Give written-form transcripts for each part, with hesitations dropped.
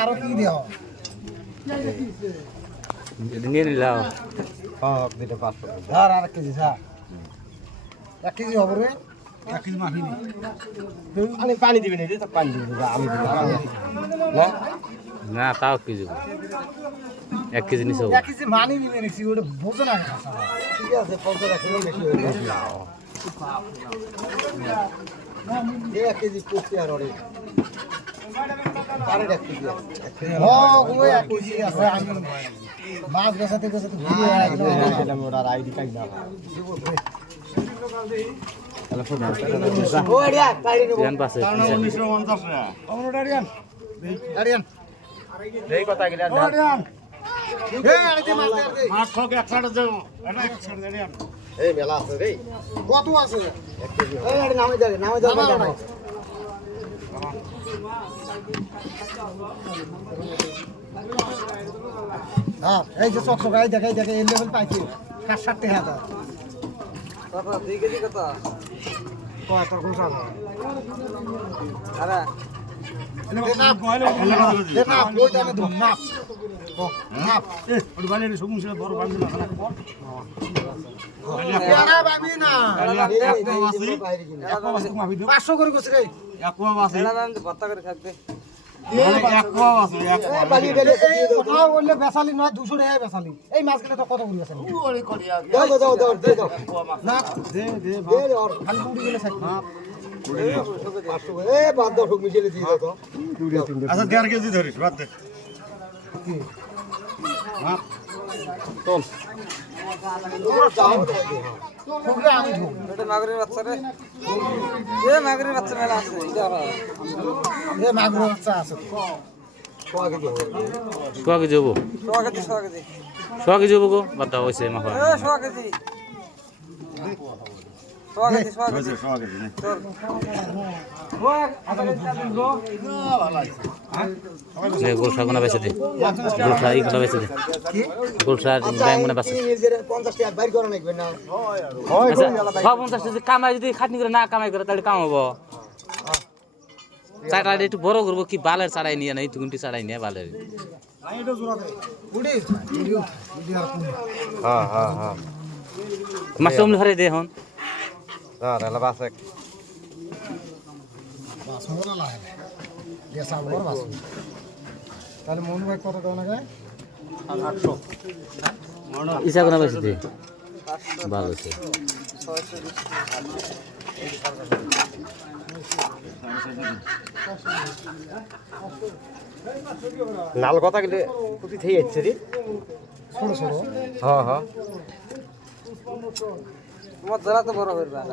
আরো কি দেওয়া নিয়ে নিলাম আর 1 কেজি স্যার 1 কেজি হবে রে 1 কেজি মাফি নেই আমি পানি দিবি না তো পানি দিবি না আমি দিব না না তাও কি দেবো 1 কেজি নিছো 1 কেজি মানি নিয়ে নিছি ওটা বোঝো না ঠিক আছে 50 টাকা বেশি হয়ে গেছে 1 কেজি কুচি আর ওরে আরে 1 কেজি ওই 1 কেজি আছে আমি মাছ বেচাতে বেচাতে ঘুরে এটা মোর আর আইডি কাই না ও এডিয়া কাইরে নেব জান পাশে 1950 টাকা আমরা ডারিয়ান ডারিয়ান এই কথা গিলা ডারিয়ান আরে মাছ দে মাছ খোক 160 দেব এটা 160 দেন এই মেলা আছে রে কত আছে 1 কেজি এই আরে নামে যাবে হ্যাঁ এই যে চকচক এই দেখে এই লেভেল পাইছি 60 টাকা দাও কত 2 কেজি কত কয় তোর কোন সাল আরে না কই দামে দুম না না ওই বাড়ির সমস্যা বড় বান্ধব না না ভাবি না 500 করে গেছে রে একোয়া আছে এলা দাম ভর্তা করে খাবে একোয়া আছে বালি বেলে কোথাও বললে বেসালি নয় 200 টাকা বেসালি এই মাছগুলো তো কত করে বেসালি ওরে করিয়া দাও না দে খালি উড়ি গেলে সাইড এ বাদ দাও সব মিশিয়ে দিয়ে দাও তো আচ্ছা 1.5 কেজি ধরিস বাদ দে চল ফুগরে আমি ধু এটা মাগুরের বাচ্চা রে মাগুরের বাচ্চা মেলা আছে এ মাগুর বাচ্চা আছে সোয়া কেজি হবো 100 কেজি 100 কেজি সোয়া কেজি হবো গো বাদ দাও হয়েছে মাখা 100 কেজি 100 কেজি 100 কেজি সব কেজি নে গোলসা কোনা বেছে দে গোলসা এইগুলো বেছে দে গোলসা ব্যাং মনে বাসে 50 টাকা বাইর করে নাকবে না সব 50 যদি কামাই যদি খাটনি করে না কামাই করে তাহলে কাম হবো চাটা একটু বড় করবো কি বালের চাড়াই নিয়ে নাই তুগুনটি চাড়াই নিয়ে বালের উড়ি আর কোন হ্যাঁ মাছ অমনি ভরে দে এখন রেলা বাসে বাস মোরা লাগে দেশা বড় বাস তাহলে মন ভাই কত টাকা লাগে 800 ইসা কোনা বেছে দে ভালো আছে লাল কথা গেলে কুতি થઈ যাচ্ছে রে ছোট ছোট হ্যাঁ তোমার জেলা তো বড় হয়ে গেল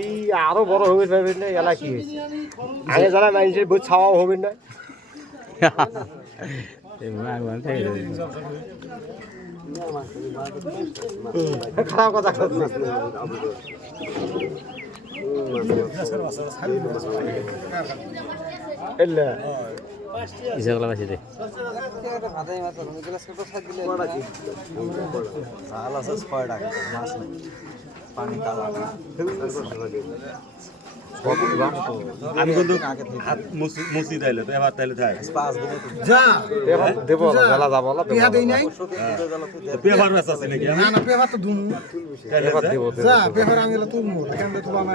এই আরো বড় হবে পারবে না এলা কি হইছে আগে যারা মানুষের বহুত ছাওয়া হবে না এই মাগবান থেকে খারাপ কথা করছিস এলা ইসা কোনা বেছে দে এটা ভাদাই মাছ তুমি গ্লাস কত সাইড দিলে সাল আছে 6 টাকা মাছ নাই পানি কালা আমি কিন্তু হাত মুসি তাইলে তো এবার তাইলে থাক যা দেব জ্বালা যাব না পিহা দেই নাই তো পেপার বেচ আছে নাকি না না পেহা তো দুমু তাইলে দেব যা পেহার আমি এলা তুলমু এখান থেকে তুলা না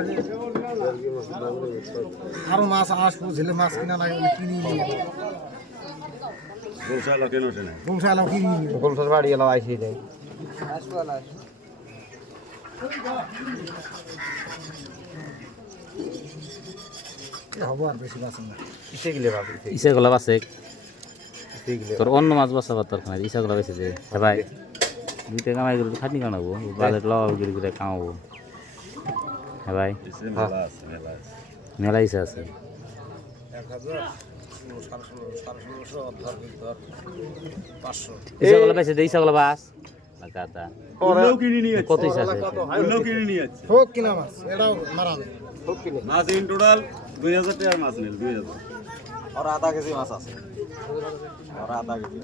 আরো মাছ আসবো ঝেলে মাছ কিনা লাগে কিনি নিয়ে গোলশালা কেন ওঠে না বংশালা কিনি নিয়ে গোলসার বাড়ি এলা আইছি যাই আসবা না হবো আর বেশি বাঁচে না কিসে গেলে বাবু ইসা কোলা বাসে কিসে গেলে তোর অন্য মাছ বাসাবার দরকার নাই ইসা কোলা বেছে দে হ্যাঁ ভাই দুইটা কামাই করে খাটনি কামাবো বালের লওয়া গিরি করে কামাবো হ্যাঁ ভাই মেলা আছে মেলা ইসা আছে ইসা কোলা বেছে দে ইসা কোলা বাস লাগাতা ওরাও কিনে নিয়ে যাচ্ছে কত ইসা আছে ওরাও কিনে নিয়ে যাচ্ছে হোক কিনা মাছ এটাও মারা নেই মাছ ইন টোটাল 2000 টাকার মাছ নিল 2000 আর আধা কেজি মাছ আছে আর আধা কেজি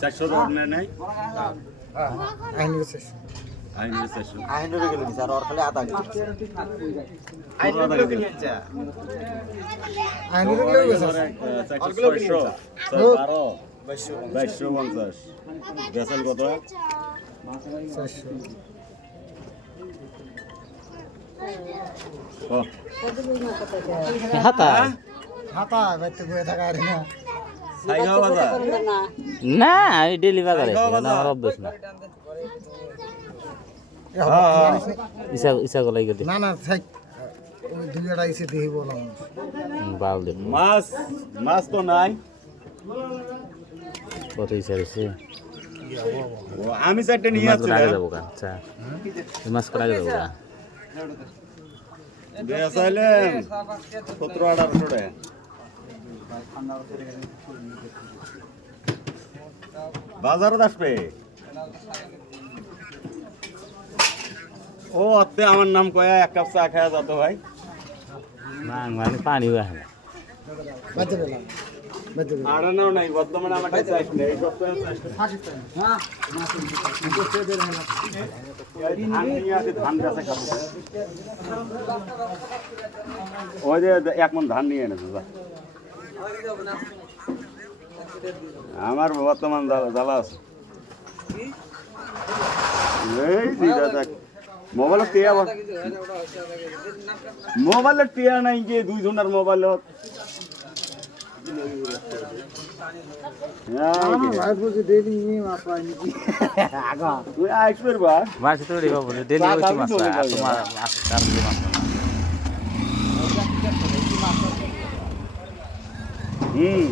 400 টাকা নেয় নাই আইনি গেছে আইনের 400 আইনুরে গেল স্যার ওর খালি আধা কেজি আইনের দিন আইনুরে গেলেও গেছে 400 2250 বেসাল কত 400 ও হাতা হাতা বাইতে বয়ে থাকা আর না সাইগাঁও বাজার না আমি ডেলি বাজারে আমার অভ্যাস না ইসা গলাই গেছে না না থাক ওই দুই আড়াই এসে দেখি বললাম বাল দেব মাছ তো নাই কত ইসা রয়েছে ও, আমি চারটে নিয়ে মাছ আগে আসছিলাম যাবো গা আচ্ছা মাছ করে আগে যাবো গা বেসাইলেন 17-1800 টাকা বাজারত আসবে ও অতে আমার নাম কয়া এক কাপ চা খাওয়া যেত ভাই মানে পানি হয়ে আসে বাইতে পেলাম বাইতে পেলাম আর নাও নাই বর্তমানে আমার কাছে চাইছ নেই এই সপ্তাহে ধান নিয়ে আসে ধান বেচা খাবো ওই যে এক মন ধান নিয়ে এনেছে যা। আমার বর্তমান জ্বালা আছে এই দিদা দেখ মোবাইলের টিয়া মোবাইলের টিয়া নাই যে 2 জনের মোবাইলত তুই আসবে বা মাছ তো রেখে বলে ডেলি হচ্ছে মাছ না আর তোমার তার দিয়ে মাছ না হুম